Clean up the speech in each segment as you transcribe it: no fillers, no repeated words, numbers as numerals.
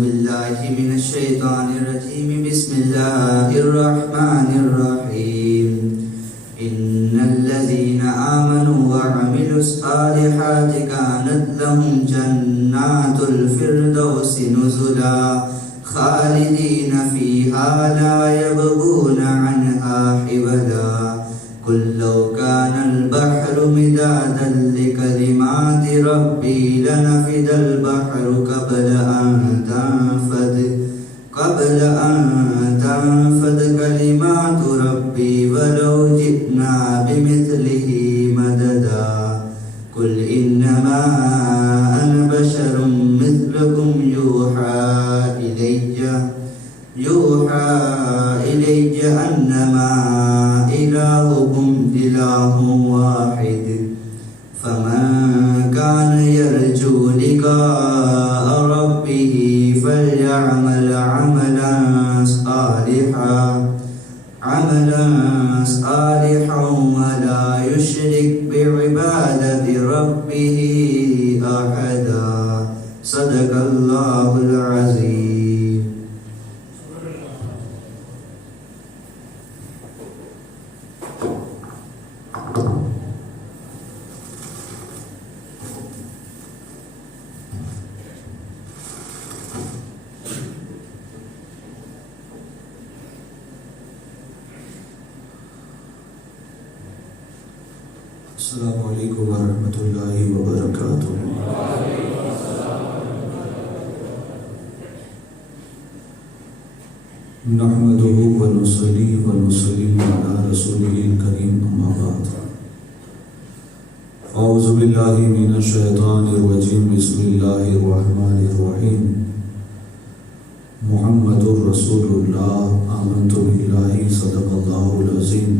بالله من الشيطان الرجيم. بسم الله الرحمن الرحيم. إن الذين آمنوا وعملوا الصالحات كانت لهم جنات الفردوس نزلا خالدين فيها لا يبغون عنها حولا. قل لو كان البحر مدادا لكلمات ربي لنفد البحر قبل أن تنفد كلمات ربي ولو جئنا بمثله مددا. قل إنما أنا بشر مثلكم يوحى إلي أنما إلهكم إله واحد. فمن كان يرجو لقاء ربه فليعمل عملا صالحا ولا يشرك بعبادة ربه أحدا. صدق الله العظيم. السلام علیکم ورحمۃ اللہ وبرکاتہ. نحمده ونصلي ونسلم على رسوله الكريم اما بعد. اعوذ باللہ من الشیطان الرجیم. بسم اللہ الرحمن الرحیم. محمد رسول اللہ. آمنت باللہ. صدق اللہ العظیم.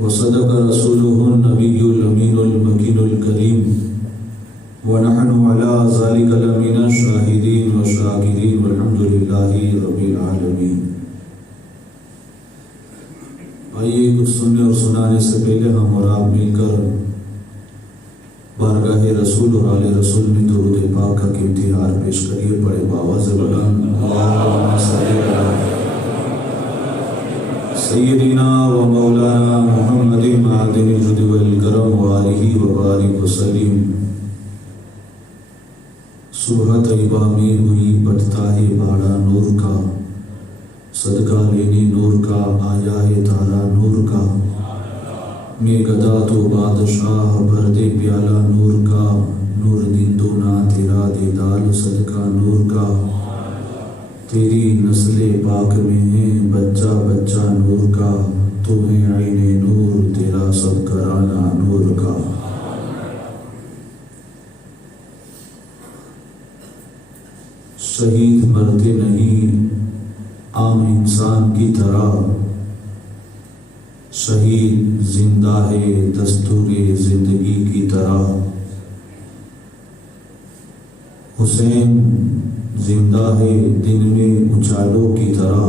وصدق رسوله النبي الأمين المكين الكريم. ونحن على ذلك لمن الشاهدين والشاكرين والحمد لله رب العالمين. آئیے کچھ سننے اور سنانے سے پہلے ہم اور آپ مل کر بارگاہ رسول اور آل رسول میں درود پاک کا قیمتی ہار پیش کریے. پڑھے بآواز بلند اللہم صلی علی سیدنا و مولانا محمد معدن الجود والکرم وآلہ وبارک وسلم. صبح طیبہ میں ہوئی بٹتا ہے باڑا نور کا. صدقہ لینے نور کا آیا ہے تارا نور کا. میں گدا تو بادشاہ بھر دے پیالہ نور کا. نور دن دونا تیرا دیدال صدقہ نور کا. تیری نسل پاک میں ہے بچہ بچہ نور کا. تو ہے عین نور تیرا سب کرانا نور کا. شہید مرتے نہیں عام انسان کی طرح. شہید زندہ ہے دستور زندگی کی طرح. حسین زندہ ہے دن میں اچالوں کی طرح.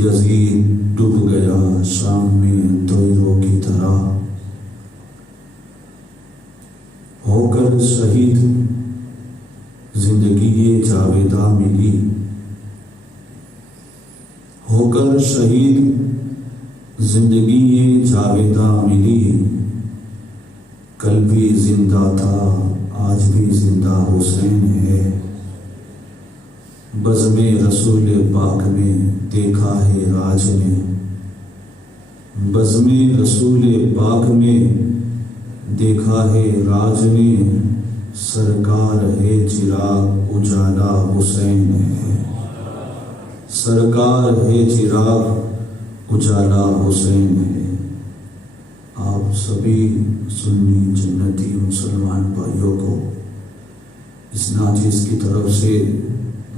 یزید ڈوب گیا شام میں طیروں کی طرح. ہو کر شہید زندگی یہ جاویدہ ملی. ہو کر شہید زندگی یہ جاویدہ ملی. کل بھی زندہ تھا آج بھی زندہ حسین ہے. بزم رسول پاک میں دیکھا ہے راج نے. بزم رسول پاک میں دیکھا ہے راج نے. سرکار ہے چراغ اجالا حسین ہے. سرکار ہے چراغ اجالا حسین ہے. آپ سبھی سنی جنتی مسلمان بھائیوں کو اس ناچیز کی طرف سے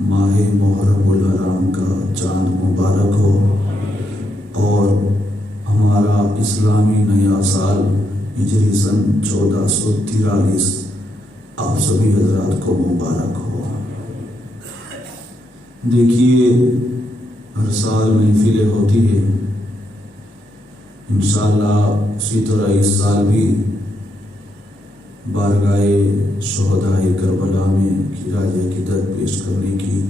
ماہ محرم الحرام کا چاند مبارک ہو. اور ہمارا اسلامی نیا سال ہجری سن 1443 آپ سبھی حضرات کو مبارک ہو. دیکھیے ہر سال محفلیں ہوتی ہے. انشاءاللہ اسی طرح اس سال بھی بارگاہ شہدائے کربلا میں خراج عقیدت پیش کرنے کی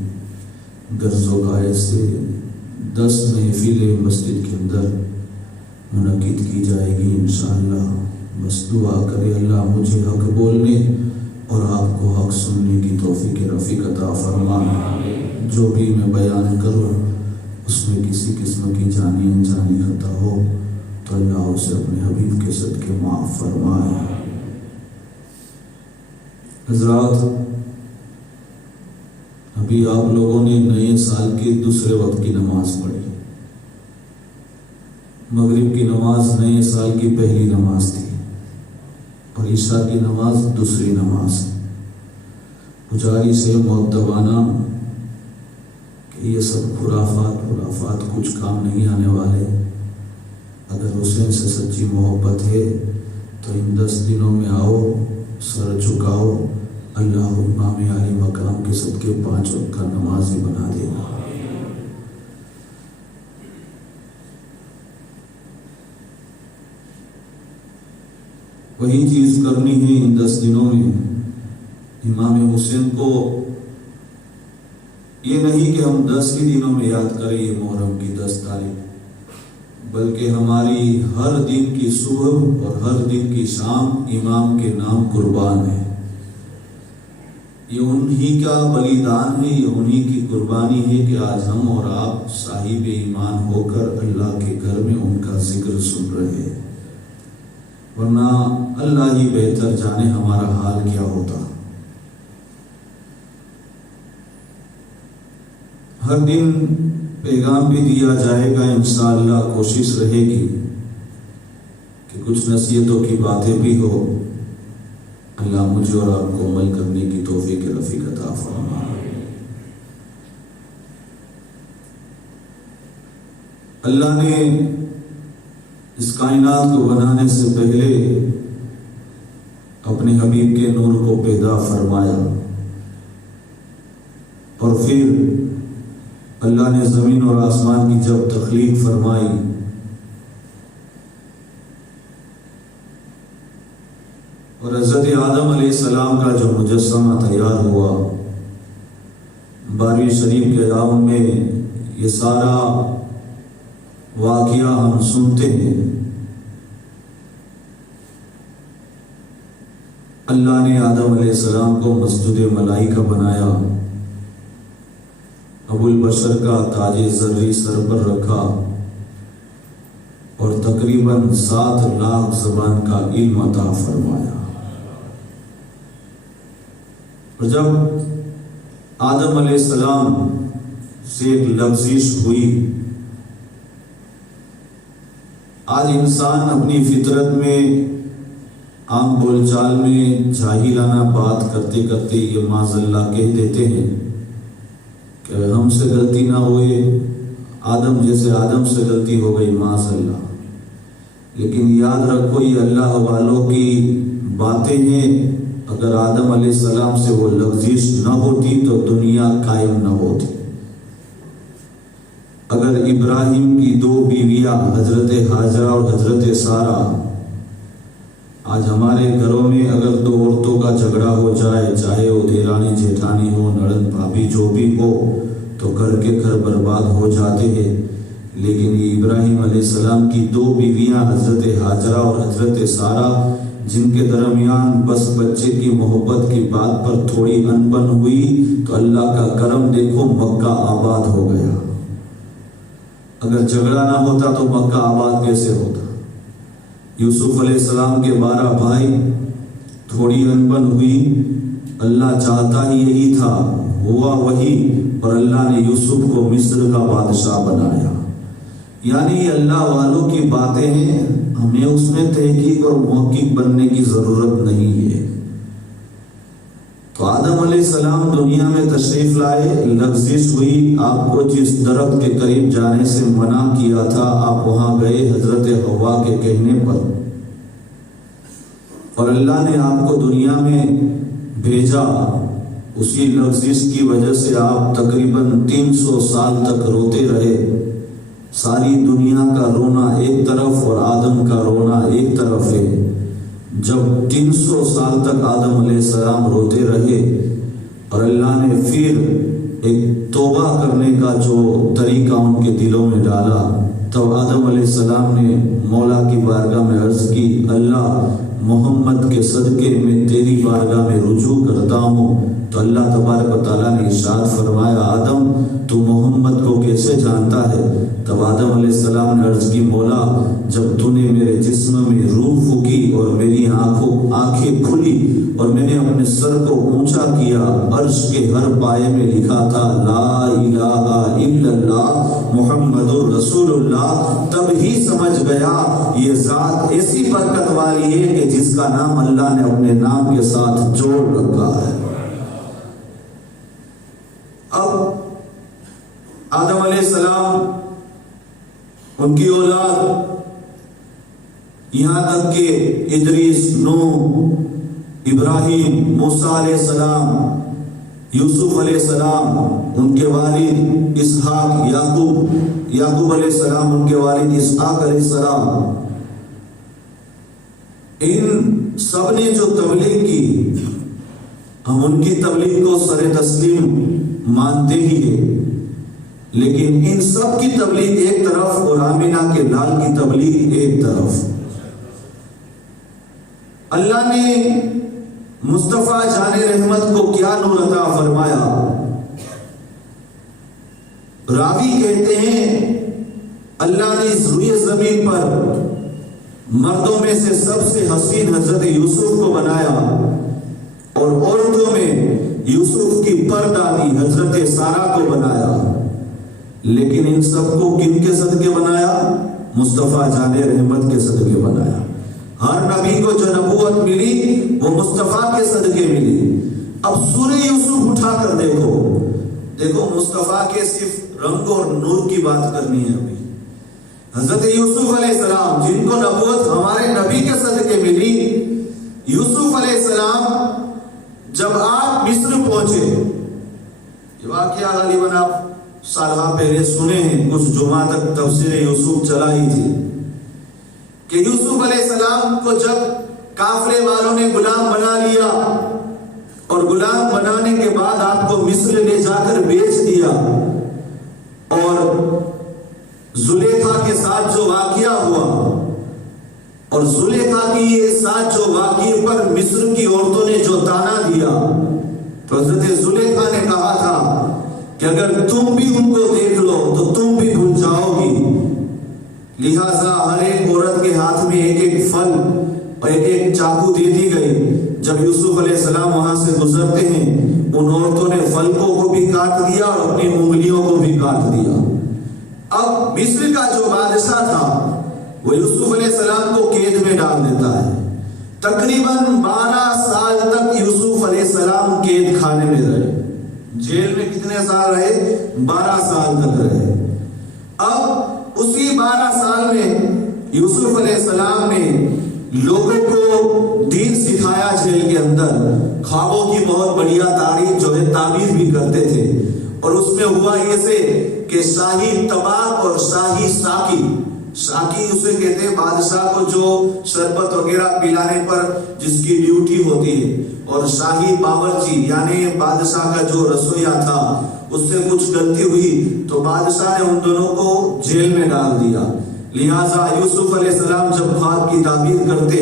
غرض و غایت سے 10 محفلیں مسجد کے اندر منعقد کی جائے گی انشاءاللہ۔ بس دعا کرے اللہ مجھے حق بولنے اور آپ کو حق سننے کی توفیق رفیق عطا فرمائے۔ جو بھی میں بیان کروں اس میں کسی قسم کی جانی انجانی خطا ہو تو اللہ اسے اپنے حبیب کے صدقے معاف فرمائے۔ حضرات، ابھی آپ لوگوں نے نئے سال کے دوسرے وقت کی نماز پڑھی۔ مغرب کی نماز نئے سال کی پہلی نماز تھی اور عشاء کی نماز دوسری نماز۔ پجاری سے مؤدبانہ کہ یہ سب خرافات کچھ کام نہیں آنے والے، اگر حسین سے سچی محبت ہے تو ان 10 دنوں میں آؤ، سر جھکاؤ، اللہ امام علی مقام کے صدقے 5 وقت کا نمازی بنا دے گا۔ وہی چیز کرنی ہے ان 10 دنوں میں۔ امام حسین کو یہ نہیں کہ ہم 10 ہی دنوں میں یاد کریں یہ محرم کی 10 تاریخ، بلکہ ہماری ہر دن کی صبح اور ہر دن کی شام امام کے نام قربان ہے۔ یہ انہی کا بلیدان ہے، یہ انہی کی قربانی ہے کہ آج ہم اور آپ صاحب ایمان ہو کر اللہ کے گھر میں ان کا ذکر سن رہے ہیں، ورنہ اللہ ہی بہتر جانے ہمارا حال کیا ہوتا۔ ہر دن پیغام بھی دیا جائے گا انشاءاللہ، کوشش رہے گی کہ کچھ نصیحتوں کی باتیں بھی ہو۔ اللہ مجھے اور آپ کو عمل کرنے کی توفیق رفیق عطا فرمائے۔ اللہ نے اس کائنات کو بنانے سے پہلے اپنے حبیب کے نور کو پیدا فرمایا، اور پھر اللہ نے زمین اور آسمان کی جب تخلیق فرمائی اور حضرت آدم علیہ السلام کا جو مجسمہ تیار ہوا، 12ویں شریف کے ایام میں یہ سارا واقعہ ہم سنتے ہیں۔ اللہ نے آدم علیہ السلام کو مسجد ملائکہ بنایا، ابو البشر کا تاج زرعی سر پر رکھا اور تقریباً 7 لاکھ زبان کا علم عطا فرمایا۔ اور جب آدم علیہ السلام سے ایک لغزش ہوئی، آج انسان اپنی فطرت میں عام بول چال میں جاہلانہ بات کرتے کرتے یہ معاذ اللہ کہہ دیتے ہیں کہ ہم سے غلطی نہ ہوئے، آدم جیسے آدم سے غلطی ہو گئی معاذ اللہ۔ لیکن یاد رکھو یہ اللہ والوں کی باتیں ہیں، اگر آدم علیہ السلام سے وہ لغزش نہ ہوتی تو دنیا قائم نہ ہوتی۔ اگر ابراہیم کی 2 بیویاں حضرت ہاجرہ اور حضرت سارہ، آج ہمارے گھروں میں اگر 2 عورتوں کا جھگڑا ہو جائے، چاہے وہ دیرانی جیٹھانی ہو، نڑند بھابھی جو بھی ہو، تو گھر کے گھر برباد ہو جاتے ہیں۔ لیکن یہ ابراہیم علیہ السلام کی 2 بیویاں حضرت ہاجرہ اور حضرت سارہ، جن کے درمیان بس بچے کی محبت کی بات پر تھوڑی انبن ہوئی تو اللہ کا کرم دیکھو، مکہ آباد ہو گیا۔ اگر جھگڑا نہ ہوتا تو مکہ آباد کیسے ہوتا؟ یوسف علیہ السلام کے 12 بھائی، تھوڑی انبن ہوئی، اللہ چاہتا ہی یہی تھا، ہوا وہی، اور اللہ نے یوسف کو مصر کا بادشاہ بنایا۔ یعنی یہ اللہ والوں کی باتیں ہیں، ہمیں اس میں تحقیق اور محقق بننے کی ضرورت نہیں ہے۔ تو آدم علیہ السلام دنیا میں تشریف لائے، لغزش ہوئی، آپ کو جس درخت کے قریب جانے سے منع کیا تھا آپ وہاں گئے حضرت حوا کے کہنے پر، اور اللہ نے آپ کو دنیا میں بھیجا۔ اسی لغزش کی وجہ سے آپ تقریباً 300 سال تک روتے رہے۔ ساری دنیا کا رونا ایک طرف اور آدم کا رونا ایک طرف ہے۔ جب 300 سال تک آدم علیہ السلام روتے رہے اور اللہ نے پھر ایک توبہ کرنے کا جو طریقہ ان کے دلوں میں ڈالا، تب آدم علیہ السلام نے مولا کی بارگاہ میں عرض کی، اللہ محمد کے صدقے میں تیری بارگاہ میں رجوع کرتا ہوں۔ تو اللہ تبارک و تعالیٰ نے ارشاد فرمایا، آدم تو محمد کو کیسے جانتا ہے؟ تب آدم علیہ السلام نے عرض کی، مولا جب تو نے میرے جسم میں روح پھونکی اور میری آنکھیں کھلی اور میں نے اپنے سر کو اونچا کیا، عرش کے ہر پائے میں لکھا تھا لا الہ الا اللہ محمد رسول اللہ، تب ہی سمجھ گیا یہ ذات ایسی برکت والی ہے کہ جس کا نام اللہ نے اپنے نام کے ساتھ جوڑ رکھا ہے۔ اب آدم علیہ السلام، ان کی اولاد، یہاں تک کہ ادریس، نوح، ابراہیم، موسیٰ علیہ السلام، یوسف علیہ السلام، ان کے والد اسحاق، یعقوب علیہ السلام، ان کے والد اسحاق علیہ السلام، ان سب نے جو تبلیغ کی، ہم ان کی تبلیغ کو سر تسلیم مانتے ہی ہیں، لیکن ان سب کی تبلیغ ایک طرف اور آمینہ کے لال کی تبلیغ ایک طرف۔ اللہ نے مصطفیٰ جان رحمت کو کیا نور عطا فرمایا؟ راوی کہتے ہیں اللہ نے اس روئے زمین پر مردوں میں سے سب سے حسین حضرت یوسف کو بنایا اور عورتوں میں یوسف کی پردادی حضرت سارہ کو بنایا، لیکن ان سب کو کن کے صدقے بنایا؟ مصطفیٰ جان رحمت کے صدقے بنایا۔ ہر نبی کو جو نبوت ملی وہ مصطفیٰ کے صدقے ملی۔ اب سورہ یوسف اٹھا کر دیکھو مصطفیٰ کے صرف رنگ اور نور کی بات کرنی ہے ابھی۔ حضرت یوسف علیہ السلام جن کو نبوت ہمارے نبی کے صدقے ملی، یوسف علیہ السلام جب آپ مصر پہنچے، یہ واقعہ غالباً آپ سالہ پہلے سنے ہیں، کچھ جمعہ تک تفسیر یوسف چلا ہی تھی کہ یوسف علیہ السلام کو جب کافرے والوں نے غلام بنا لیا اور غلام بنانے کے بعد آپ کو مصر لے جا کر بیچ دیا، اور زلیخا کے ساتھ جو واقعہ ہوا اور زلیخا کی یہ ساتھ جو واقعے پر مصر کی عورتوں نے جو تانا دیا، تو حضرت زلیخا نے کہا تھا کہ اگر تم بھی ان کو دیکھ لو تو تم بھی بھول جاؤ گی، لہٰذا ہر ایک عورت کے ہاتھ میں ایک ایک پھل اور ایک ایک چاقو دے دی گئی۔ جب یوسف علیہ السلام وہاں سے گزرتے ہیں، ان عورتوں نے پھلکوں کو بھی کاٹ دیا اور اپنی انگلیوں کو بھی کاٹ دیا۔ اب مصر کا جو بادشاہ تھا وہ یوسف علیہ السلام کو قید میں ڈال دیتا ہے۔ تقریباً 12 سال تک یوسف علیہ السلام قید خانے میں رہے۔ جیل میں کتنے سال رہے؟ 12 سال تک رہے۔ اب اسی 12 سال میں یوسف علیہ السلام نے لوگوں کو دین سکھایا جیل کے اندر۔ خوابوں کی بہت بڑھیا تعریف جو ہے تعبیر بھی کرتے تھے، اور اس میں ہوا یہ سے کہ شاہی طباق اور شاہی ساقی اسے کہتے ہیں بادشاہ کو جو شربت وغیرہ پلانے پر جس کی ڈیوٹی ہوتی ہے، اور شاہی باورچی یعنی بادشاہ کا جو رسویا تھا، اس سے کچھ غلطی ہوئی تو بادشاہ نے ان دونوں کو جیل میں ڈال دیا۔ لہٰذا یوسف علیہ السلام جب خواب کی تعبیر کرتے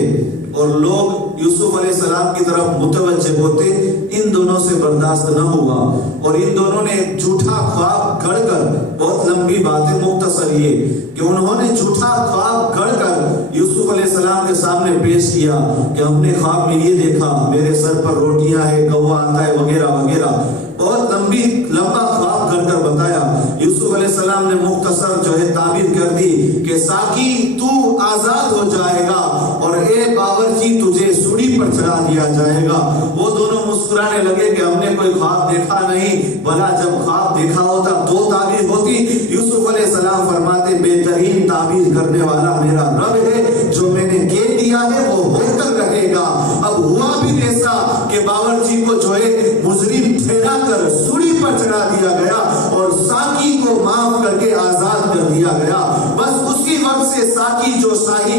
اور لوگ یوسف علیہ السلام کی طرف متوجہ ہوتے، ان دونوں سے برداشت نہ ہوا اور ان دونوں نے جھوٹا خواب گھڑ کر، بہت لمبی باتیں مختصر یہ کہ انہوں نے جھوٹا خواب گھڑ کر یوسف علیہ السلام کے سامنے پیش کیا کہ ہم نے خواب میں یہ دیکھا، میرے سر پر روٹیاں ہیں، کوا آتا ہے وغیرہ وغیرہ، بہت لمبا خواب گھڑ کر بتایا۔ یوسف علیہ السلام نے مختصر جو ہے تعبیر کر دی کہ ساقی تو آزاد ہو جائے گا اور اے باورچی تجھے سوڑی پر چڑھا دیا جائے گا۔ وہ دونوں مسکرانے لگے کہ ہم نے کوئی خواب دیکھا نہیں، بھلا جب خواب دیکھا ہوتا تو تعبیر ہوتی۔ یوسف علیہ السلام فرماتے بہترین تعبیر کرنے والا میرا رب ہے، جو میں نے کہہ دیا ہے وہ ہو کر رہے گا۔ اب ہوا بھی ایسا کہ باورچی کو جو ہے مجرم ٹھہرا کر سوڑی پر چڑھا دیا گیا اور ساقی کو معاف کر کے آزاد کر دیا گیا۔ بس اسی وقت سے ساقی جو شاہی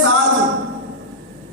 7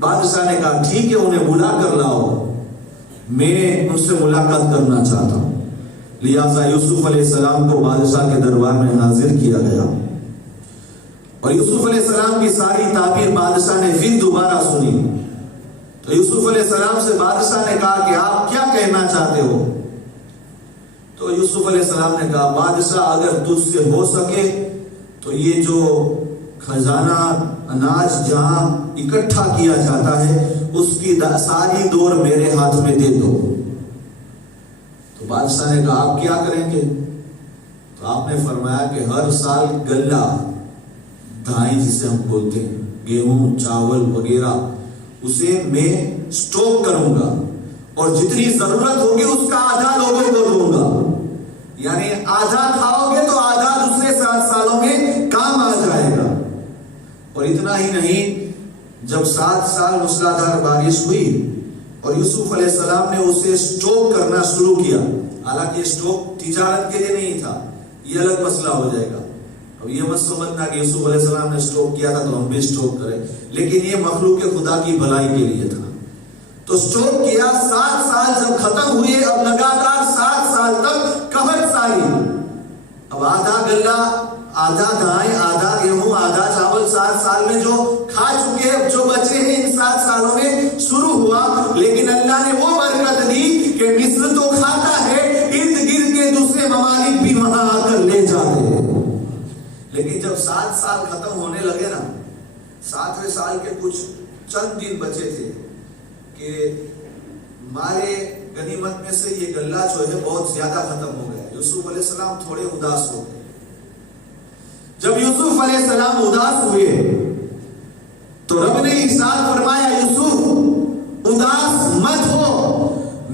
بادشاہ نے کہا ٹھیک ہے انہیں بلا کر لاؤ، میں ان سے ملاقات کرنا چاہتا ہوں۔ لہٰذا یوسف علیہ السلام کو بادشاہ کے دربار میں حاضر کیا گیا اور یوسف علیہ السلام کی ساری تعبیر بادشاہ نے پھر دوبارہ سنی۔ تو یوسف علیہ السلام سے بادشاہ نے کہا کہ آپ کیا کہنا چاہتے ہو؟ تو یوسف علیہ السلام نے کہا بادشاہ اگر تجھ سے ہو سکے تو یہ جو خزانہ اناج جہاں اکٹھا کیا جاتا ہے اس کی ساری دور میرے ہاتھ میں دے دو۔ تو بادشاہ نے کہا آپ کیا کریں گے؟ تو آپ نے فرمایا کہ ہر سال غلہ، دھائیں جسے ہم بولتے ہیں، گیہوں چاول وغیرہ، اسے میں سٹوک کروں گا اور جتنی ضرورت ہوگی اس کا آدھا لوگوں کو دوں گا، یعنی آدھا کھاؤ گے تو آدھا دوسرے 7 سالوں میں کام آ جائے گا۔ اور اتنا ہی نہیں، جب 7 سال موسلادھار بارش ہوئی اور یوسف علیہ السلام نے اسے سٹوک کرنا شروع کیا، حالانکہ سٹوک تجارت کے لیے نہیں تھا، یہ الگ مسئلہ ہو جائے گا۔ اب یہ مت سمجھنا کہ یوسف علیہ السلام نے سٹوک کیا تھا تو ہم بھی سٹوک کریں، لیکن یہ مخلوق خدا کی بھلائی کے لیے تھا۔ تو سٹوک کیا، 7 سال جب ختم ہوئے، اب لگاتار 7 سال تک قحط ساری، اب آدھا غلہ، آدھا دھائیں، آدھا گیہوں، آدھا چاول 7 سال میں جو کھا چکے، جو بچے ہیں ان 7 سالوں میں شروع ہوا، لیکن اللہ نے وہ برکت دی کہ مصر تو کھاتا ہے، ارد گرد کے دوسرے ممالک بھی وہاں آ کر لے جاتے ہیں۔ لیکن جب 7 سال ختم ہونے لگے نا، 7ویں سال کے کچھ چند دن بچے تھے کہ ہمارے غنیمت میں سے یہ غلہ جو ہے بہت زیادہ ختم ہو گیا۔ یوسف علیہ السلام تھوڑے اداس ہو گئے۔ جب یوسف علیہ السلام اداس ہوئے تو رب نے ارشاد فرمایا یوسف اداس مت ہو،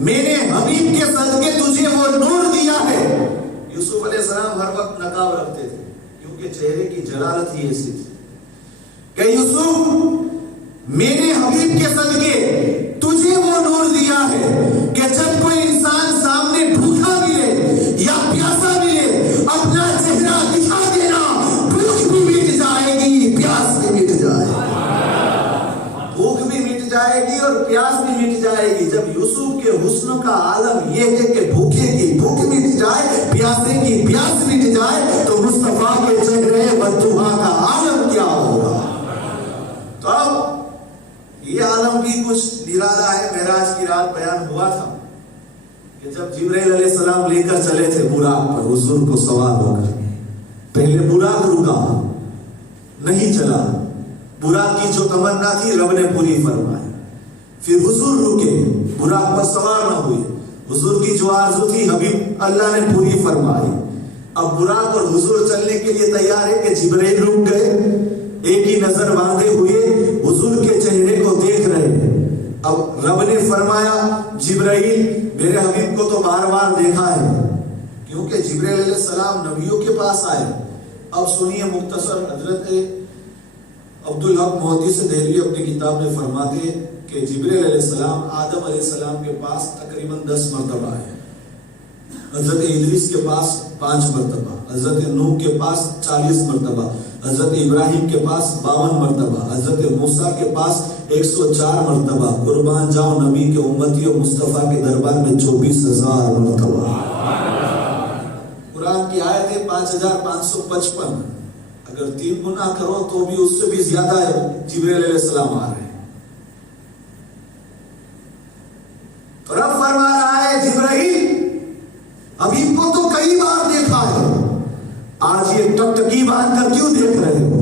میں نے حبیب کے صدقے تجھے وہ نور دیا ہے۔ یوسف علیہ السلام ہر وقت نقاب رکھتے تھے کیونکہ چہرے کی جلالت ہی ایسی تھی کہ یوسف میں نے حبیب کے صدقے تجھے وہ نور دیا ہے کہ جب کوئی انسان سامنے بھوکا ملے یا پیاسا ملے، اپنا چہرہ دکھا دینا، بھوک بھی مٹ جائے گی، پیاس بھی مٹ جائے گی، بھوک بھی مٹ جائے گی اور پیاس بھی مٹ جائے گی۔ جب یوسف کے حسن کا عالم یہ ہے کہ بھوکے کی بھوک مٹ جائے، پیاسے کی پیاس مٹ جائے، تو مصطفیٰ کے چہرے بددعا کا عالم کیا ہوگا؟ تو اب یہ عالم کی کچھ نرالا ہے۔ معراج کی رات بیان ہوا تھا کہ جب جبرائیل علیہ السلام لے کر چلے تھے براق پر حضور کو سوار ہو کر، پہلے براق رکا، نہیں چلا، براق کی جو تمنا تھی رب نے پوری فرمائی، پھر حضور رکے، براق پر سوار نہ ہوئے، حضور کی جو آرزو تھی حبیب اللہ نے پوری فرمائی۔ اب براق اور حضور چلنے کے لیے تیار ہے کہ جبرائیل رک گئے، ایک ہی نظر باندھے ہوئے حضور کے چہرے کو دیکھ رہے ہیں۔ اب رب نے فرمایا جبرائیل میرے حبیب کو تو بار بار دیکھا ہے، کیونکہ جبرائیل علیہ السلام نبیوں کے پاس آئے۔ اب سنیے مختصر، حضرت عبدالحق محدث دہلوی اپنی کتاب میں فرماتے کہ جبرائیل علیہ السلام آدم علیہ السلام کے پاس تقریباً 10 مرتبہ آئے، حضرت ادریس کے پاس 5 مرتبہ، حضرت نوح کے پاس 40 مرتبہ، حضرت ابراہیم کے پاس 52 مرتبہ، حضرت موسیٰ کے پاس 104 مرتبہ، قربان جاؤ نبی کے امتی و مصطفیٰ کے دربار میں 24,000 مرتبہ۔ قرآن کی آیت ہے 5,555، اگر 3 گنا کرو تو بھی اس سے بھی زیادہ ہے، جبرائیل علیہ السلام آ رہے ہیں۔ تو رب فرما رہا ہے جبرائیل حبیب کو تو کئی بار دیکھا ہے، آج یہ ٹکٹکی باندھ کر کیوں دیکھ رہے ہو؟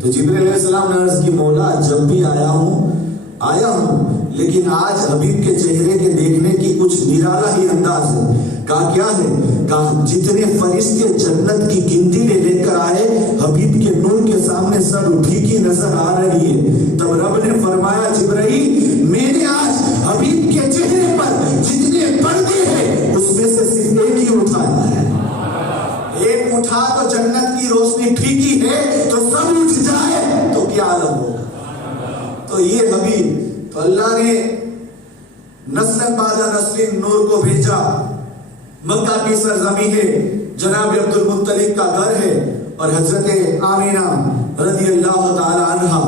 تو جبرائیل علیہ السلام نے عرض کی مولا جب بھی آیا ہوں لیکن آج حبیب کے چہرے کے دیکھنے کی کچھ نرالا ہی انداز ہے۔ کہا کیا ہے؟ کہا جتنے فرشتے جنت کی گنتی لے کر آئے حبیب کے نور کے سامنے سب ٹھیکی نظر آ رہی ہے۔ تب رب نے فرمایا جبرائیل میں نے آج حبیب کے چہرے پر جتنے پردے ہیں اس میں سے صرف ایک ہی اٹھایا ہے، ایک اٹھا تو جنت کی روشنی ٹھیکی ہے، تو سب اٹھ جائے تو کیا عالم ہوگا؟ تو یہ حبیب تو اللہ نے نسل بعد نسل نور کو بھیجا، مکہ کی سرزمین ہے، جناب عبد المطلب کا گھر ہے، اور حضرت آمینہ رضی اللہ تعالی عنہ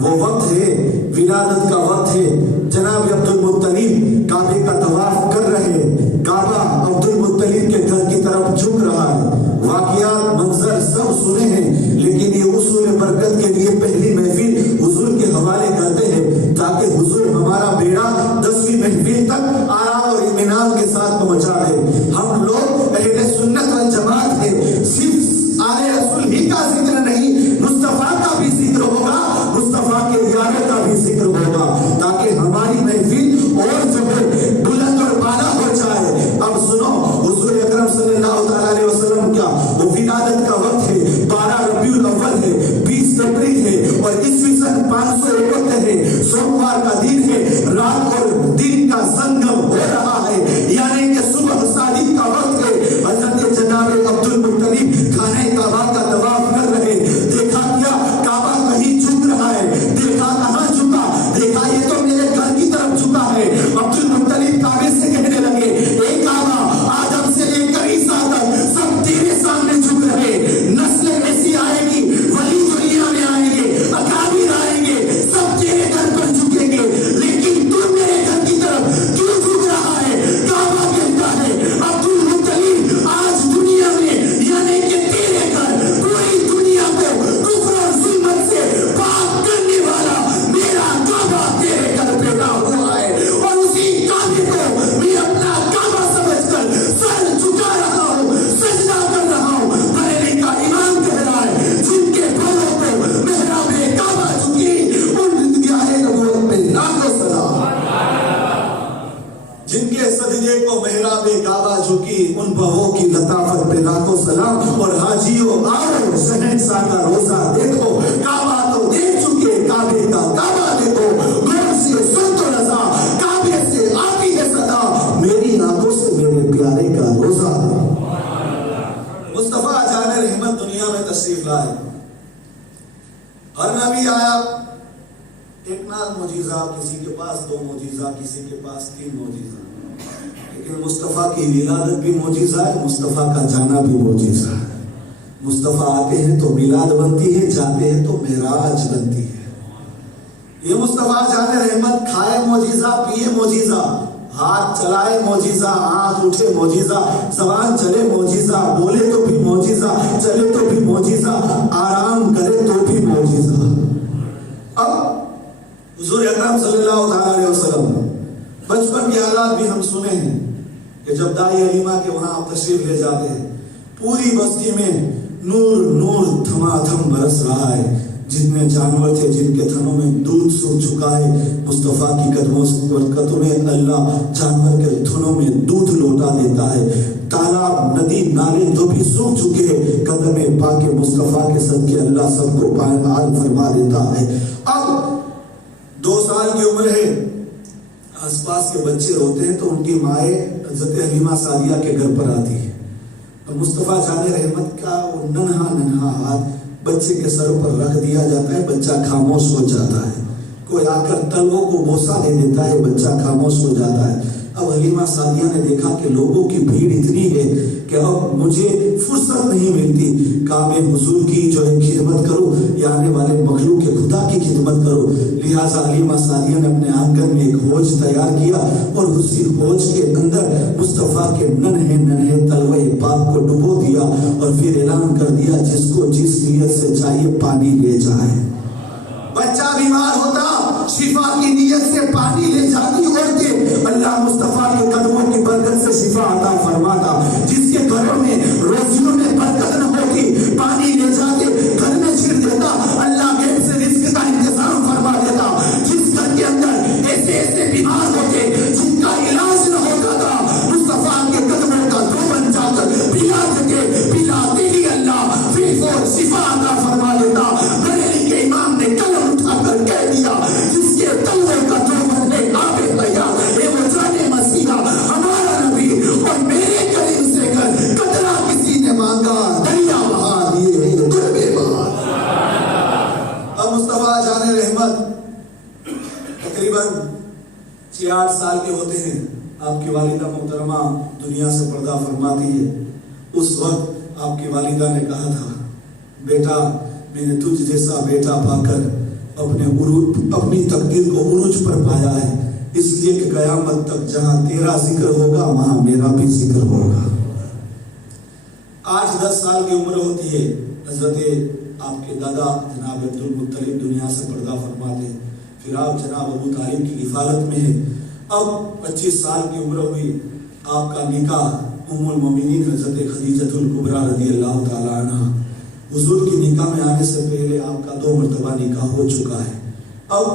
وہ وقت ہے ولادت کا وقت ہے، جناب عبد المطلب کعبے کا طواف کر رہے ہیں، کعبہ عبد المطلب کے گھر کی طرف جھک رہا ہے۔ واقعات منظر سب سنے ہیں، لیکن یہ اصول برکت کے لیے پہلی محفل حضور کے حوالے کرتے ہیں تاکہ حضور ہمارا بیڑا 10ویں محفل تک آرام اور اطمینان کے ساتھ پہنچا دے۔ ہم لوگ اہل سنت والجماعت ہیں، صرف آل رسول ہی کا ذکر نہیں، مصطفیٰ کا بھی ذکر ہوگا، مصطفیٰ کے زیارت کا بھی ذکر ہوگا، تاکہ ہماری محفل اور جو ہے بلند اور بالا ہو جائے۔ اب سنو، حضور اکرم صلی اللہ علیہ وسلم کا وہ ولادت کا وقت ہے، 12 ربیع الاول ہے، 20 اپریل ہے، اور عیسوی سن 561 ہے، سوموار کا دن ہے، رات اور دن کا سنگم ہو رہا ہے، یعنی کہ صبح صادق کا وقت ہے۔ حضرت جناب عبد المطلب خانہ کعبہ کا طواف کر رہے، دیکھا کیا کعبہ کہیں جھک رہا ہے، دیکھا کہاں جھکا، دیکھا یہ تو میرے گھر کی طرف جھکا ہے۔ عبد المطلب کعبے سے کہنے لگے، اے کعبہ، آدم سے لے کر عیسیٰ تک سب تیرے سامنے جھک رہے، نسلیں ایسی آئے گی، ولی دنیا میں آئیں گے، اکابر آئیں گے، سب تیرے گھر پر جھکیں گے، لیکن تو میرے گھر کی طرف کیوں جھک رہا ہے؟ کعبہ کہتا ہے عبد المطلب آج دنیا میں، یعنی کہ تیرے گھر، پوری دنیا کو کفر اور ظلمت سے پاک کرنے والا میرا کعبہ تیرے گھر پیدا ہوا ہے، اور اسی کعبے کو میں اپنا کعبہ سمجھ کر سر جھکا رہا ہوں، سجدہ کر رہا ہوں۔ بریلی کا امام کہہ رہا ہے، جن کے پاؤں کو محراب کعبہ جھکی، ان دیارے نبوت پہ لاکھوں سلام۔ جن کے سجدے کو محراب کعبہ جھکی، ان بہو کی لطافت پہ لاکھوں سلام۔ اور حاجیوں آؤ، شہنشاہ کا روزہ دیکھو، کعبہ تو دیکھ چکے، کعبے کا کعبہ دیکھو، غور سے سن تو رضا، کعبے سے آتی ہے صدا، میری آنکھوں سے میرے پیارے کا روزہ۔ مصطفیٰ جان رحمت دنیا میں تشریف لائے، ہر نبی آیا، ایک نہ معجزہ، کسی کے پاس 2 معجزہ، کسی کے پاس 3 معجزہ، لیکن مصطفیٰ کی ولادت بھی معجزہ ہے، مصطفیٰ کا جانا بھی معجزہ ہے۔ مصطفیٰ آتے ہیں تو میلاد بنتی ہے، جاتے ہیں تو معراج بنتی ہے۔ یہ مصطفیٰ جان رحمت کھائے معجزہ، پیے معجزہ، ہاتھ چلائے معجزہ، آنکھ اٹھے معجزہ، زبان چلے معجزہ، بولے تو بھی معجزہ، چلے تو بھی معجزہ، آرام کرے تو بھی معجزہ۔ اب حضور اکرم صلی اللہ علیہ وسلم بچپن کے حالات بھی ہم سنے ہیں کہ جب دائی حلیمہ کے وہاں آپ تشریف لے جاتے ہیں، پوری بستی میں نور نور تھما تھم برس رہا ہے، جتنے جانور تھے جن کے تھنوں میں دودھ سوکھ چکا ہے، مصطفیٰ کی قدموں سے برکتوں میں اللہ جانور کے تھنوں میں دودھ لوٹا دیتا ہے، تالاب ندی نالے جو بھی سوکھ چکے ہیں، قدم پاک مصطفیٰ کے صدقے اللہ سب کو پائمال فرما دیتا ہے۔ اب 2 سال کی عمر ہے، آس پاس کے بچے روتے ہیں تو ان کی مائیں حضرت حلیمہ سعدیہ کے گھر پر آتی ہے، اور مصطفیٰ جان رحمت کا وہ ننھا ہاتھ بچے کے سر پر رکھ دیا جاتا ہے، بچہ خاموش ہو جاتا ہے، کوئی آ کر تلووں کو بوسہ دے دیتا ہے، بچہ خاموش ہو جاتا ہے۔ اب حلیمہ سعدیہ نے دیکھا کہ لوگوں کی بھیڑ اتنی ہے کہ اب مجھے فرصت نہیں ملتی، کہا میں حضور کی جو ہے خدمت کروں یا آنے والے مخلوق کے خدا کی خدمت کروں، لہٰذا حلیمہ سعدیہ نے اپنے آنگن میں ایک حوض تیار کیا اور اسی حوض کے اندر مصطفیٰ کے ننھے تلوے پاک کو ڈبو دیا اور پھر اعلان کر دیا جس کو جس نیت سے چاہیے پانی لے جائے۔ بچہ بیمار ہوتا، شفا کی نیت سے پانی لے جاتی عورتیں، اللہ مصطفیٰ کے قدموں کی برکت سے شفا عطا فرماتا۔ جس کے گھروں میں روزیوں میں برکت نہ ہوتی، پانی لے جاتے گھر میں چھڑ دیتا، اللہ غیب سے رزق کا انتظام فرما دیتا۔ جس گھر کے اندر ایسے بیمار ہوتے جن کا علاج نہ ہوتا تھا، مصطفیٰ کے قدموں کا دو بن جا کر پلاتے ہی اللہ پھر وہ شفا عطا فرما دیتا۔ بریلی کے امام نے قلم اٹھا کر کہہ دیا، جس کے تلوے کا جو بننے آب حیا، اے وہ جانے مسیحا ہمارا نبی، اور میرے کریم سے کر قطرہ کسی نے مانگا دریا بہا دیے دربے بہا۔ اب مصطفیٰ جان رحمت تقریباً 6-8 سال کے ہوتے ہیں، آپ کی والدہ محترمہ دنیا سے پردہ فرماتی ہے۔ اس وقت آپ کی والدہ نے کہا تھا، بیٹا میں نے تجھ جیسا بیٹا پا کر اپنی تقدیر کو عروج پر پایا ہے، اس لیے کہ قیامت تک جہاں تیرا ذکر ہوگا وہاں میرا بھی ذکر ہوگا۔ 8-10 سال کی عمر ہوتی ہے، حضرت آپ کے دادا جناب عبدالمطلب دنیا سے پردہ فرماتے ہیں، پھر آپ جناب ابو طالب کی کفالت میں ہیں۔ اب 25 سال کی عمر ہوئی، آپ کا نکاح ام المومنین حضرت خدیجہ الکبریٰ رضی اللہ تعالی عنہ، حضور کی نکاح میں آنے سے پہلے آپ کا 2 مرتبہ نکاح ہو چکا ہے۔ اب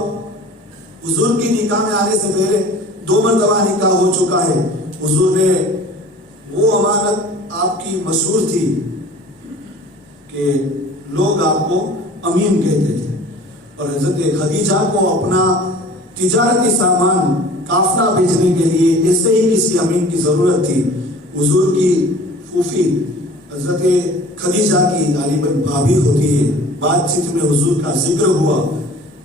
حضور کی نکاح میں آنے سے پہلے 2 مرتبہ نکاح ہو چکا ہے۔ حضور نے وہ امانت آپ کی مشہور تھی کہ لوگ آپ کو امین کہتے تھے، اور حضرت خدیجہ کو اپنا تجارتی سامان قافلہ بھیجنے کے لیے ایسے ہی کسی امین کی ضرورت تھی۔ حضور کی پھوپھی حضرت خدیجہ کی غالباً بھابھی ہوتی ہے، بات چیت میں حضور کا ذکر ہوا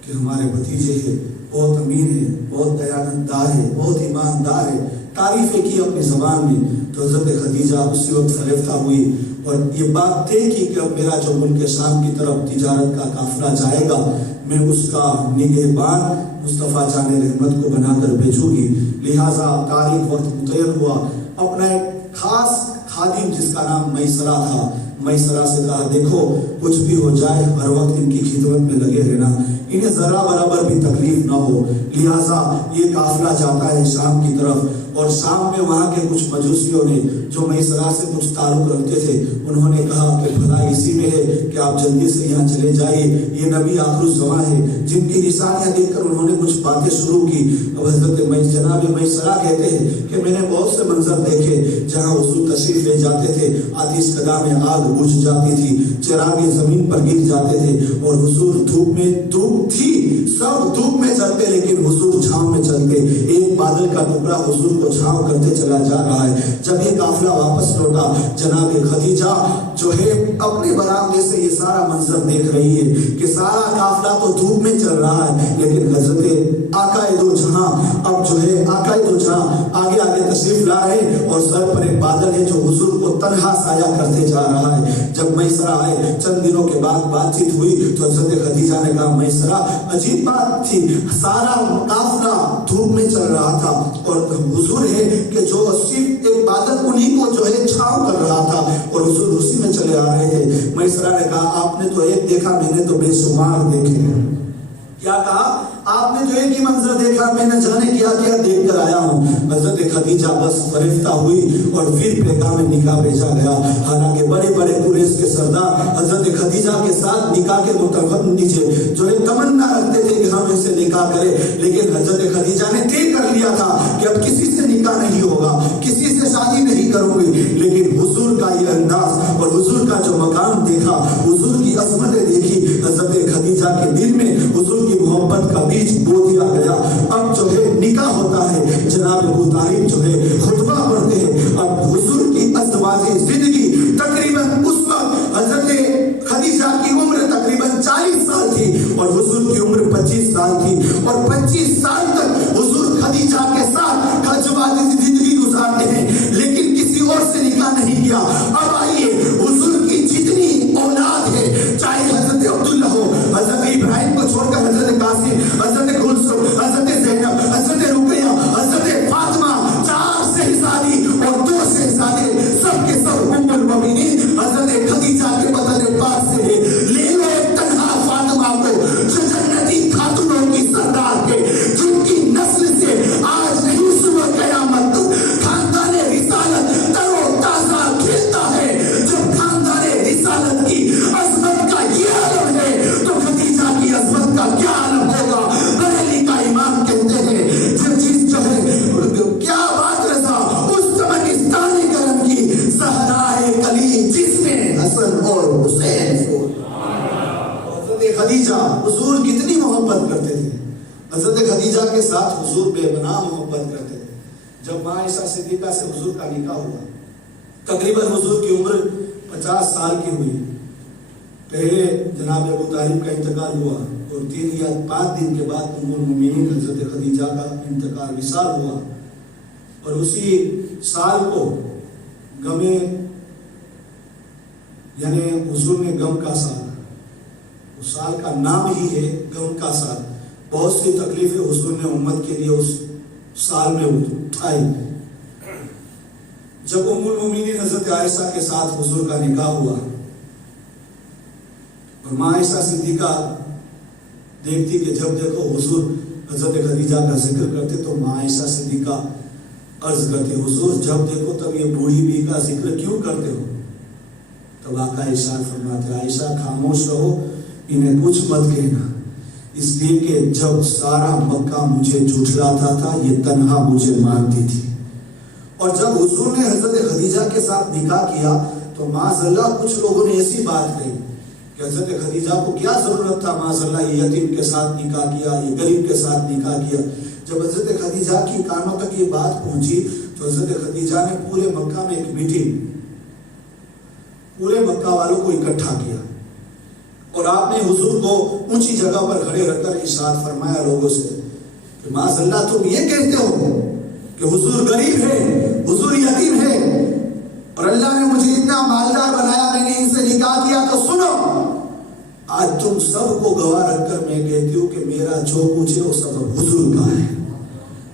کہ ہمارے بھتیجے ہیں، بہت امین ہے، بہت دیانتدار ہے، بہت ایماندار ہے، تعریفیں کی اپنی زبان میں، تو حضرت خدیجہ اسی وقت فریفتہ ہوئی اور یہ بات طے کی کہ اب میرا جو ملک شام کی طرف تجارت کا قافلہ جائے گا، میں اس کا نگہبان مصطفیٰ جان رحمت کو بنا کر بھیجوں گی۔ لہٰذا تاریخ وقت متعین ہوا، اپنا ایک خاص خادم جس کا نام میسرہ تھا، میسرہ سے کہا دیکھو کچھ بھی ہو جائے ہر وقت ان کی خدمت میں لگے رہنا، انہیں ذرا برابر بھی تکلیف نہ ہو۔ لہٰذا یہ قافلہ جاتا ہے شام کی طرف، اور شام میں وہاں کے کچھ مجوسیوں نے جو میسرہ سے کچھ تعلق رکھتے تھے، انہوں نے کہا کہ بھلا اسی میں ہے کہ آپ جلدی سے یہاں چلے جائیے، یہ نبی آخر الزماں ہے، جن کی نشانیاں دیکھ کر انہوں نے کچھ باتیں شروع کی۔ اب حضرت جناب میسرہ کہتے ہیں کہ میں نے بہت سے منظر دیکھے جہاں حضور تشریف لے جاتے تھے، آتش کدہ میں آگ بجھ جاتی تھی، چراغ زمین پر گر جاتے تھے، اور حضور دھوپ تھی، سب دھوپ میں چلتے لیکن حضور چھاؤں میں چلتے، ایک بادل کا ٹکڑا حضور کو چھاؤں کرتے چلا جا رہا ہے۔ جب یہ قافلہ واپس لوٹا، جناب خدیجہ جو ہے اپنے برآمدے سے یہ سارا منظر دیکھ رہی ہے کہ سارا قافلہ تو دھوپ میں چل رہا ہے، لیکن حضرت آقا دو جہاں اب جو ہے آقا دو جہاں آگے آگے تشریف لا رہے، اور سر پر ایک بادل ہے جو حضور کو تنہا سایہ کرتے جا رہا ہے۔ جب میسرہ آئے، چند دنوں کے بعد بات چیت ہوئی تو حضرت خدیجہ نے کہا میسرہ عجیب بات تھی، سارا قافلہ دھوپ میں چل رہا تھا اور حضور ہے کہ جو صرف ایک بادل انہی کو جو ہے چھاؤں کر رہا تھا، اور حضور اسی میں چلے آ رہے تھے۔ میسرہ نے کہا آپ نے تو ایک دیکھا، میں نے تو بے شمار دیکھے۔ کیا کہا؟ آپ نے جو ایک ہی منظر دیکھا، میں نہ جانے کیا کیا دیکھ کر آیا ہوں۔ حضرت خدیجہ بس فریفتہ ہوئی اور پھر پیغام نکاح بھیجا گیا۔ حالانکہ بڑے بڑے قریش کے سردار حضرت خدیجہ کے ساتھ نکاح کے متفق نیچے جو ہے تمنا رکھتے تھے کہ ہم اسے نکاح کریں، لیکن حضرت خدیجہ نے طے کر لیا تھا کہ اب کسی سے نکاح نہیں ہوگا، کسی سے شادی نہیں کروں گی۔ لیکن حضور کا یہ انداز اور حضور کا جو مقام دیکھا، حضور کی عظمتیں دیکھی، حضرت خدیجہ کے دل میں حضور کی محبت کا بیج بو دیا گیا۔ اب جو ہے نکاح ہوتا ہے، جناب ابو طالب جو ہے خطبہ پڑھتے ہیں۔ اب حضور کی ازدواجی زندگی تقریباً اس وقت حضرت خدیجہ کی عمر تقریباً 40 سال تھی اور حضور کی عمر 25 سال تھی، اور 25 سال تک حضور خدیجہ کے ساتھ ازدواجی زندگی گزارتے ہیں، لیکن کسی اور سے نکاح نہیں کیا۔ اب آئیے حضور کی جتنی اولاد ہے، چاہے حضرت عبداللہ ہو، حضرت ابراہیم کو چھوڑ کر حضرت قاسم، حضرت کلثوم، حضرت زینب، حضرت رقیہ، حضرت فاطمہ، 4 شہزادی اور 2 شہزادے، سب کے سب ام المومنین حضرت خدیجہ کے بدن پاک سے ہے۔ لے لو ایک تنہا فاطمہ کو جو جنتی خاتونوں کی سردار ہے، جن کی نسل سے آج نہیں صبح قیامت خاندان رسالت ترو تازہ کھلتا ہے۔ جب خاندان رسالت کی عظمت کا یہ عالم ہے تو خدیجہ کی عظمت کا کیا عالم ہوگا۔ بریلی کا امام کہتے ہیں جو چیز جو ہے کیا بات رضا اس زمانستانی کرم کی زہرائے کلی جس میں حسن اور حسین ہو۔ حضرت خدیجہ حضور کتنی محبت کرتے تھے، حضرت خدیجہ کے ساتھ حضور بے پناہ محبت کرتے تھے۔ جب ماں عائشہ صدیقہ سے حضور کا نکاح ہوا، تقریباً حضور کی عمر 50 سال کی ہوئی۔ پہلے جناب ابو طالب کا انتقال ہوا اور 3 یا 5 دن کے بعد ام المومنین حضرت خدیجہ کا انتقال وصال ہوا، اور اسی سال کو غم یعنی حضور نے غم کا سال، اس سال کا نام ہی ہے غم کا سال. بہت سی تکلیفیں حضور نے امت کے لیے اس سال میں اٹھائی. جب ام المومنین حضرت عائشہ کے ساتھ حضور کا نکاح ہوا اور ماں عائشہ صدیقہ دیکھتی کہ جب دیکھو حضور حضرت خدیجہ کا ذکر کرتے تو ماں عائشہ صدیقہ عرض کرتے حضور جب دیکھو تب یہ بوڑھی بی کا ذکر کیوں کرتے ہو؟ تب آقا ارشاد فرماتے عائشہ خاموش رہو، انہیں کچھ مت کہنا، اس لیے کہ جب سارا مکہ مجھے جھٹلاتا تھا یہ تنہا مجھے مانتی تھی. اور جب حضور نے حضرت خدیجہ کے ساتھ نکاح کیا تو معاذ اللہ کچھ لوگوں نے ایسی بات کہی کہ حضرت خدیجہ کو کیا ضرورت تھا معاذ اللہ یہ یتیم کے ساتھ نکاح کیا، یہ غریب کے ساتھ نکاح کیا. جب حضرت خدیجہ کی کانوں تک یہ بات پہنچی تو حضرت خدیجہ نے پورے مکہ میں ایک میٹنگ پورے مکہ والوں کو اکٹھا کیا اور آپ نے حضور کو اونچی جگہ پر کھڑے رکھ کر ارشاد فرمایا لوگوں سے کہ معاذ اللہ تم یہ کہتے ہو کہ حضور غریب ہے، حضور یتیم ہے، اور اللہ نے مجھے اتنا مالدار بنایا، میں نے ان سے نکاح کیا. تو سنو، آج تم سب کو گواہ رکھ کر میں کہتی ہوں کہ میرا جو کچھ ہے وہ سب حضور کا ہے.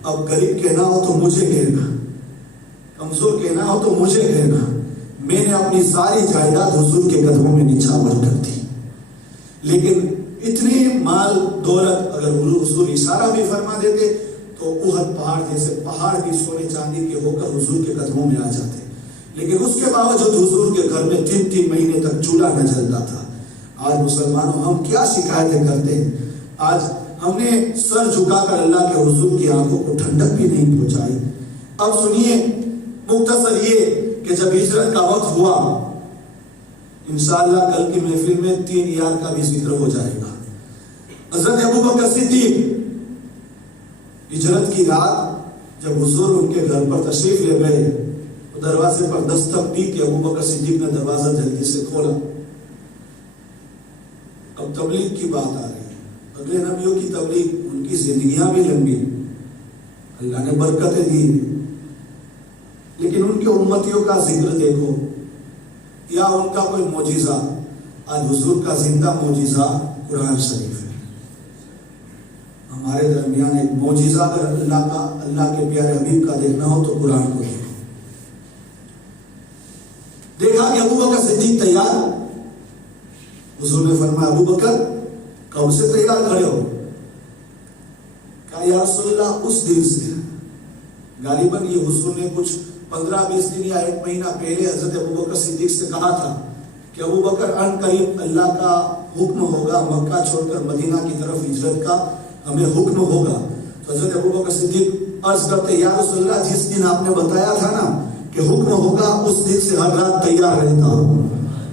اب غریب کہنا ہو تو مجھے کہنا، کمزور کہنا ہو تو مجھے کہنا. میں نے اپنی ساری جائیداد حضور کے قدموں میں نچھاور کر دی. لیکن اتنی مال دولت اگر حضور اشارہ بھی فرما دیتے تو احد پہاڑ جیسے پہاڑ بھی سونے چاندی کے ہو کر حضور کے قدموں میں آ جاتے. لیکن اس کے باوجود حضور کے گھر میں 3 مہینے تک چولہا نہ جلتا تھا. آج مسلمانوں ہم کیا شکایتیں کرتے ہیں؟ آج ہم نے سر جھکا کر اللہ کے حضور کی آنکھوں کو ٹھنڈک بھی نہیں پہنچائی. اب سنیے مختصر یہ کہ جب ہجرت کا وقت ہوا، انشاءاللہ کل کی محفل میں 3 یار کا بھی ذکر ہو جائے گا. حضرت ابوبکر صدیق ہجرت کی رات جب حضور ان کے گھر پر تشریف لے گئے تو دروازے پر دستک دی کہ ابوبکر صدیق نے دروازہ جلدی سے کھولا. اب تبلیغ کی بات آ رہی ہے. اگلے نبیوں کی تبلیغ، ان کی زندگیاں بھی لمبی، اللہ نے برکتیں دی، لیکن ان کے امتیوں کا ذکر دیکھو یا ان کا کوئی معجزہ. آج حضور کا زندہ معجزہ قرآن شریف ہے. ہمارے درمیان ایک معجزہ اگر اللہ کے پیارے حبیب کا دیکھنا ہو تو قرآن کو دیکھو. دیکھا کہ ابوبکر صدیق تیار، حضور نے فرمایا ابوبکر کب سے تیار کھڑے ہو؟ کہا یا رسول اللہ اس دن سے. غالباً یہ حضور نے کچھ 15-20 دن یا 1 مہینہ پہلے حضرت ابوبکر صدیق سے کہا تھا کہ ابوبکر ان قریب اللہ کا حکم ہوگا، مکہ چھوڑ کر مدینہ کی طرف ہجرت کا ہمیں حکم ہوگا. تو حضرت ابوبکر صدیق عرض کرتے یا رسول اللہ جس دن آپ نے بتایا تھا نا کہ حکم ہوگا اس دن سے ہر رات تیار رہتا ہوں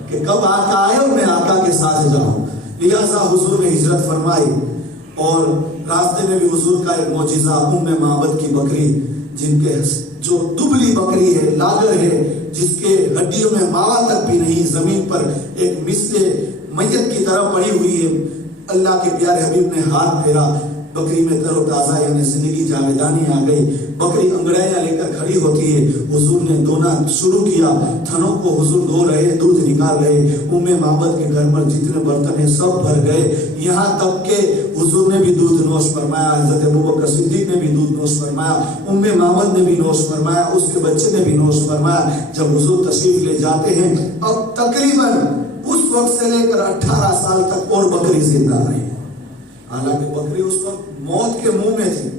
کہ کب آقا آئے اور میں آقا کے ساتھ جاؤں. لہٰذا حضور نے ہجرت فرمائی اور راستے میں بھی حضور کا ایک معجزہ ام معبد کی بکری، جن کے جو دبلی بکری ہے، لاگر ہے، جس کے ہڈیوں میں ماوا تک بھی نہیں، زمین پر ایک مثل میت کی طرح پڑی ہوئی ہے. اللہ کے پیارے حبیب نے ہاتھ پھیرا، بکری میں تر و تازہ یعنی زندگی جاویدانی آ گئی. بکری انگڑائیاں لے کر کھڑی ہوتی ہے. حضور نے دھونا شروع کیا، تھنوں کو حضور دھو رہے، دودھ نکال رہے. ام معبد کے گھر پر جتنے برتن ہیں سب بھر گئے، یہاں تک کہ حضور نے بھی دودھ نوش فرمایا، حضرت ابوبکر صدیق نے بھی دودھ نوش فرمایا، ام معبد نے بھی نوش فرمایا، اس کے بچے نے بھی نوش فرمایا. جب حضور تشریف لے جاتے ہیں اب تقریباً اس وقت سے لے کر 18 سال تک اور بکری زندہ رہی. حالانکہ بکری اس وقت موت کے منہ میں تھی،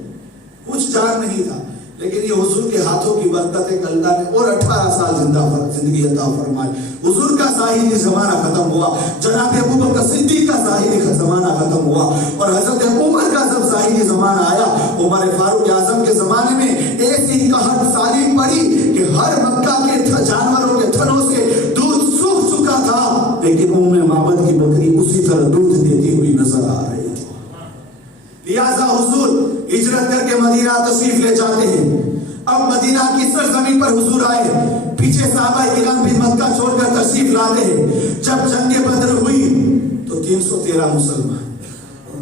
کچھ جان نہیں تھا، لیکن یہ حضور کے ہاتھوں کی برکت ہے کہ اللہ نے اور 18 سال زندگی عطا فرمائی. حضور کا ظاہری زمانہ ختم ہوا، جناب ابوبکر صدیق کا ظاہری زمانہ ختم ہوا، اور حضرت عمر کا جب ظاہری زمانہ آیا، عمر فاروق اعظم کے زمانے میں ایسی قحط سالی پڑی کہ ہر مکہ کے جانوروں کے تھنوں سے دودھ سوکھ چکا تھا، لیکن ام معبد کی بکری اسی طرح دودھ دیتی ہوئی نظر آ رہی تھی. لہذا حضور ہجرت کر کے مدینہ تشریف لے جاتے ہیں. اب مدینہ کی سرزمین پر حضور آئے، پیچھے صحابہ کرام بھی مکہ چھوڑ کر تشریف لاتے ہیں. جب جنگ بدر ہوئی تو 313 مسلمان،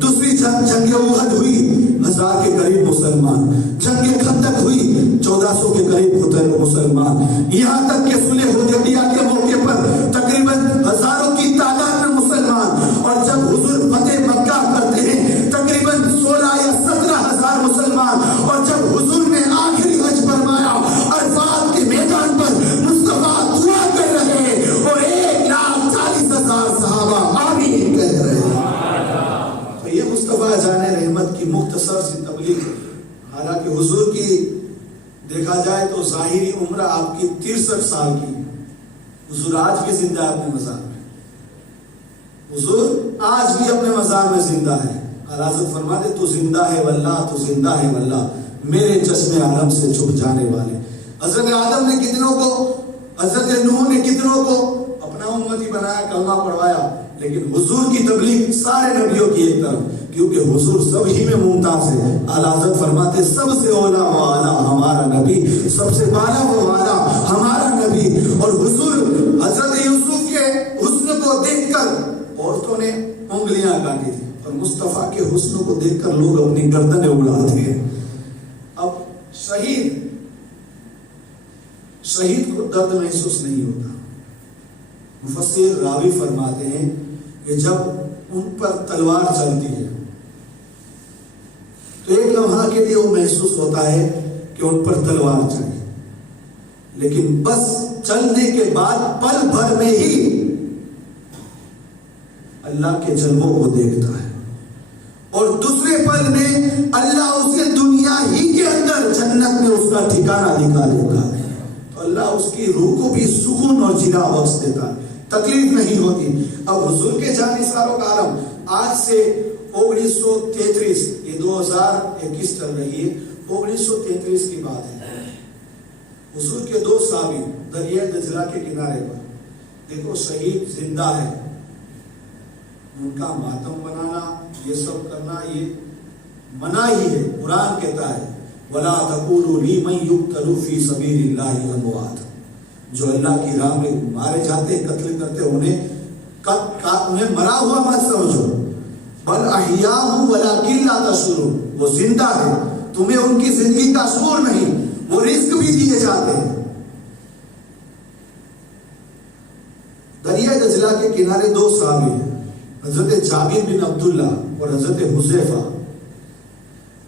دوسری جنگ احد ہوئی 1000 کے قریب مسلمان، جنگ خندق ہوئی 1400 کے قریب مسلمان، یہاں تک کہ صلح حدیبیہ کے موقع پر تقریباً ہزاروں کی تعداد میں مسلمان. اور جب حضور مختصر سی تبلیغ. حالانکہ حضور کی دیکھا جائے تو ظاہری عمر آپ کی 63 سال کی. حضور آج بھی زندہ ہے اپنے مزار میں. حضور آج بھی اپنے مزار میں زندہ ہے. حضرت فرماتے تو زندہ ہے واللہ، تو زندہ ہے واللہ، میرے چشمے عالم سے چھپ جانے والے. حضرت آدم نے کتنوں کو، حضرت نوح نے کتنوں کو اپنا امتی بنایا، کلمہ پڑھوایا، لیکن حضور کی تبلیغ سارے نبیوں کی ایک طرف، کیونکہ حضور سب ہی میں ممتاز ہے. حضرت فرماتے سب سے اولا و اعلیٰ ہمارا نبی، سب سے بالا و اعلیٰ ہمارا نبی. اور حضور حضرت یوسف کے حسن کو دیکھ کر عورتوں نے انگلیاں کاٹی تھی، اور مصطفیٰ کے حسن کو دیکھ کر لوگ اپنی گردنیں اڑاتے ہیں. اب شہید کو درد محسوس نہیں ہوتا. مفسر راوی فرماتے ہیں کہ جب ان پر تلوار چلتی ہے تو ایک لمحہ کے لیے وہ محسوس ہوتا ہے کہ ان پر تلوار چلی، لیکن بس چلنے کے بعد پل بھر میں ہی اللہ کے جلووں کو دیکھتا ہے، اور دوسرے پل میں اللہ اسے دنیا ہی کے اندر جنت میں اس کا ٹھکانہ دکھا دیتا ہے. تو اللہ اس کی روح کو بھی سکون اور جلا بخش دیتا ہے، تکلیف نہیں ہوتی. اب حضور کے جانثاروں کا عالم آج سے 1933، یہ 2021 چل رہی ہے، 1933 کی بات ہے. حضور کے 2 صحابی دریائے دجلہ کے کنارے پر، دیکھو شہید زندہ ہے، ان کا ماتم بنانا، یہ سب کرنا یہ منع ہی ہے. قرآن کہتا ہے وَلَا تَقُولُوا لِمَن يُقْتَلُ فِي سَبِيلِ اللَّهِ أَمْوَاتٌ، جو اللہ کی راہ میں مارے جاتے، قتل کرتے، انہیں مرا ہوا مت سمجھو، بل احیاء ولکن لا تشعرون، وہ زندہ ہے، تمہیں ان کی زندگی کا شعور نہیں، وہ رزق بھی دیے جاتے ہیں. دریائے دجلہ کے کنارے 2 صحابی ہیں، حضرت جابر بن عبداللہ اور حضرت حذیفہ.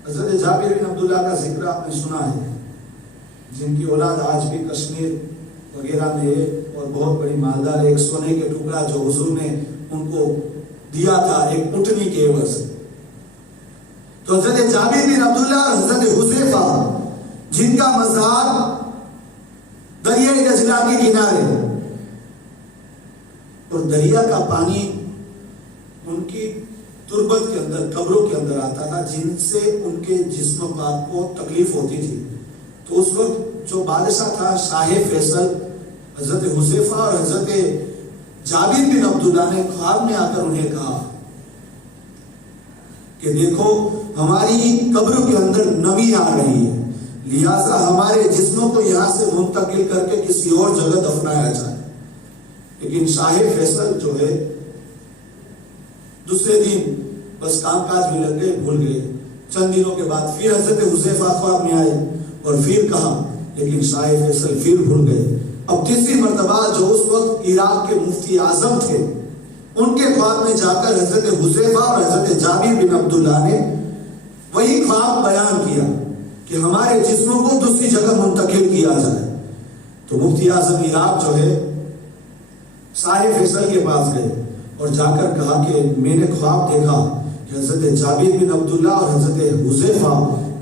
حضرت جابر بن عبداللہ کا ذکر آپ نے سنا ہے، جن کی اولاد آج بھی کشمیر وغیرہ میں ہے اور بہت بڑی مالدار ہے. ایک سونے کے ٹکڑا جو حضور نے ان کو دیا تھا ایک اٹھنی کے عوض. تو حضرت جابر بن عبداللہ اور حضرت حذیفہ جن کا مزار دریائے دجلہ کے کنارے، اور دریا کا پانی ان کی تربت کے اندر، قبروں کے اندر آتا تھا، جن سے ان کے جسم پاک کو تکلیف ہوتی تھی. تو اس وقت جو بادشاہ تھا شاہ فیصل، حضرت حذیفہ اور حضرت جابر بن عبداللہ نے خواب میں آ کر انہیں کہا کہ دیکھو ہماری قبروں کے اندر نمی آ رہی ہے، لہذا ہمارے جسموں کو یہاں سے منتقل کر کے کسی اور جگہ دفنایا جائے. لیکن شاہ فیصل جو ہے دوسرے دن بس کام کاج میں لگ گئے، بھول گئے. چند دنوں کے بعد پھر حضرت حذیفہ خواب میں آئے اور پھر کہا، لیکن شاہ فیصل پھر بھول گئے. اب تیسری مرتبہ جو اس وقت عراق کے مفتی اعظم تھے، ان کے خواب میں جا کر حضرت حذیفہ اور حضرت جابر بن عبداللہ نے وہی خواب بیان کیا کہ ہمارے جسموں کو دوسری جگہ منتقل کیا جائے. تو مفتی اعظم عراق جو ہے شاہ فیصل کے پاس گئے اور جا کر کہا کہ میں نے خواب دیکھا کہ حضرت جابر بن عبداللہ اور حضرت حذیفہ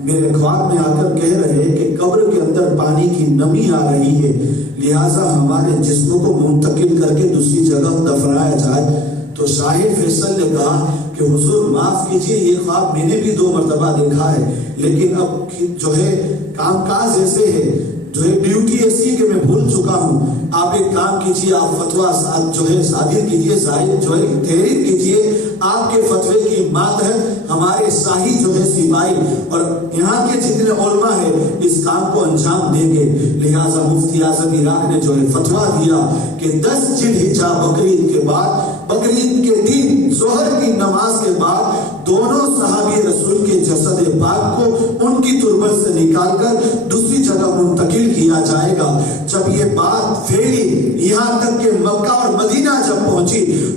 میرے خواب میں آ کر کہہ رہے کہ قبر کے اندر پانی کی نمی آ رہی ہے، لہٰذا ہمارے جسموں کو منتقل کر کے دوسری جگہ دفنایا جائے. تو شاہ فیصل نے کہا کہ حضور معاف کیجئے، یہ خواب میں نے بھی 2 مرتبہ دیکھا ہے، لیکن اب جو ہے کام کاج ایسے ہے، جو ہے ڈیوٹی ایسی کہ میں بھول چکا ہوں. آپ ایک کام کیجئے، آپ فتویٰ جو ہے صادر کیجئے، ظاہر جو ہے تحریر کیجئے، آپ کے فتوے کی ماتحت ہمارے شاہی جو ہے سپاہی اور یہاں کے جتنے علماء ہیں اس کام کو انجام دیں گے. لہٰذا مفتی اعظم عراق نے جو ہے فتویٰ دیا کہ 10 ذوالحجہ بقرعید کے بعد، بقرعید کے دن ظہر کی نماز کے بعد دونوں صحابی رسول کے جسد پاک کو ان کی تربت سے نکال کر دوسری جگہ منتقل کیا جائے گا. جب یہ بات پھیلی یہاں تک کہ مکہ اور مدینہ جب پہنچی،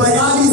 42